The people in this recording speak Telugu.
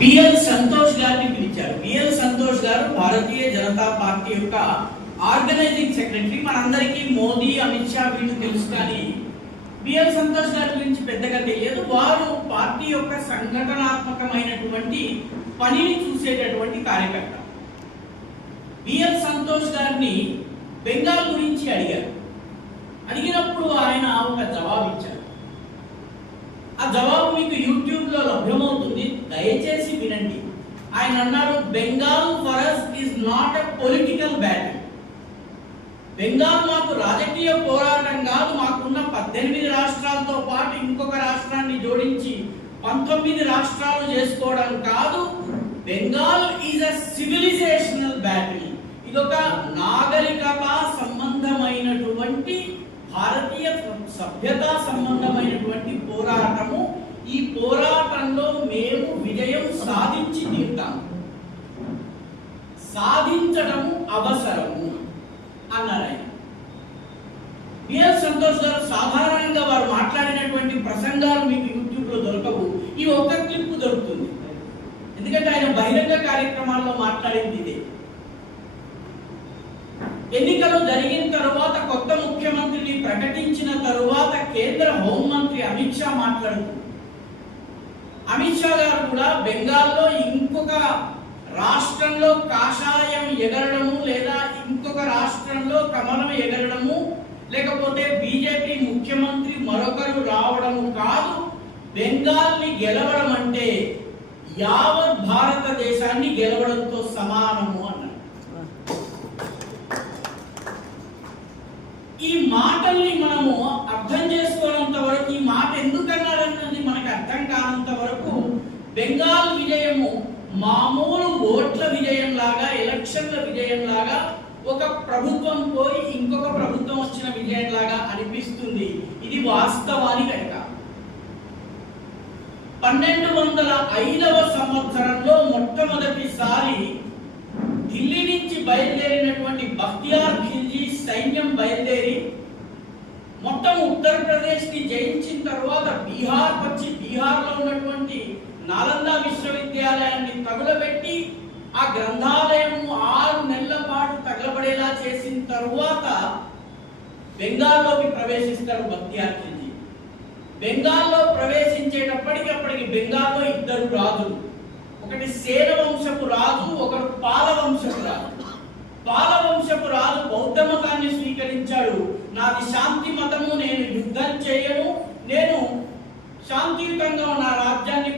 బిఎల్ సంతోష్ గారిని పిలిచారు. బిఎల్ సంతోష్ గారు భారతీయ జనతా పార్టీ యొక్క ఆర్గనైజింగ్ సెక్రటరీ. మనందరికీ మోదీ, అమిత్ షా వీళ్ళు తెలుసు, కానీ బిఎల్ సంతోష్ గారి గురించి పెద్దగా తెలియదు. వారు పార్టీ యొక్క సంఘటనాత్మకమైనటువంటి పనిని చూసేటటువంటి కార్యకర్త. బిఎల్ సంతోష్ గారిని బెంగాల్ గురించి అడిగారు. అడిగినప్పుడు ఆయన ఒక జవాబు ఇచ్చారు. ఆ జవాబు మీకు యూట్యూబ్ లో లభ్యమవుతుంది, దయచేసి వినండి. ఆయన అన్నారు, Bengal for us is not a political battle. Bengal మాకు రాజకీయ పోరాటం కాదు. మాకున్న 18 రాష్ట్రాలతో పాటు ఇంకొక రాష్ట్రాన్ని జోడించి 19 రాష్ట్రాలు చేసుకోవడం కాదు. Bengal is a civilisational battle. ఇదొక నాగరికత సంబంధమైనటువంటి, భారతీయ సభ్యతా సంబంధమైనటువంటి పోరాటము. ఈ పోరాటంలో మేము విజయం సాధించి తీరుతాము, సాధించడము అవసరము అన్నారు ఆయన. బిఎల్ సంతోష్ గారు సాధారణంగా వారు మాట్లాడినటువంటి ప్రసంగాలు మీకు యూట్యూబ్ లో దొరకవు. ఈ ఒక్క క్లిప్ దొరుకుతుంది, ఎందుకంటే ఆయన బహిరంగ కార్యక్రమాల్లో మాట్లాడింది ఇదే. ఎన్నికలు జరిగిన తరువాత, కొత్త ముఖ్యమంత్రిని ప్రకటించిన తరువాత కేంద్ర హోంమంత్రి అమిత్ షా మాట్లాడుతూ, అమిత్ షా గారు కూడా బెంగాల్లో ఇంకొక రాష్ట్రంలో కాషాయం ఎగరడము, లేదా ఇంకొక రాష్ట్రంలో కమలం ఎగరడము, లేకపోతే బీజేపీ ముఖ్యమంత్రి మరొకరు రావడము కాదు. బెంగాల్ని గెలవడం అంటే యావత్ భారతదేశాన్ని గెలవడంతో సమానము అన్నారు. ఈ మాటల్ని మనము అర్థం చేసుకోనంత వరకు, ఈ మాట ఎందుకన్నారన్నది మనకు అర్థం కానంత వరకు, బెంగాల్ విజయము మామూలు ఓట్ల విజయం లాగా, ఎలక్షన్ల విజయం లాగా, ఒక ప్రభుత్వం పోయి ఇంకొక ప్రభుత్వం వచ్చిన విజయం లాగా అనిపిస్తుంది. ఇది వాస్తవానికి కనుక 1205వ సంవత్సరంలో మొట్టమొదటిసారి ఢిల్లీ నుంచి బయలుదేరినటువంటి బఖ్తియార్ ఖిల్జీ సైన్యం బయలుదేరి మొత్తం ఉత్తరప్రదేశ్ ని జయించిన తర్వాత బీహార్ వచ్చి, బీహార్లో ఉన్నటువంటి నాలందా విశ్వవిద్యాలయాన్ని తగులబెట్టి ఆ గ్రంథాలయము 6 నెలల పాటు తగలబడేలా చేసిన తరువాత బెంగాల్లోకి ప్రవేశిస్తారు బఖ్తియార్ ఖిల్జీ. బెంగాల్లో ప్రవేశించేటప్పటికప్పటికి బెంగాల్లో 2 రాజులు, ఒకటి సేన వంశపు రాజు, ఒకడు పాల వంశపు రాజు. పాల వంశపు రాజు బౌద్ధ మతాన్ని స్వీకరించాడు. నాది శాంతి మతము, నేను యుద్ధం చేయను, నేను శాంతియుతంగా నా రాజ్యాన్ని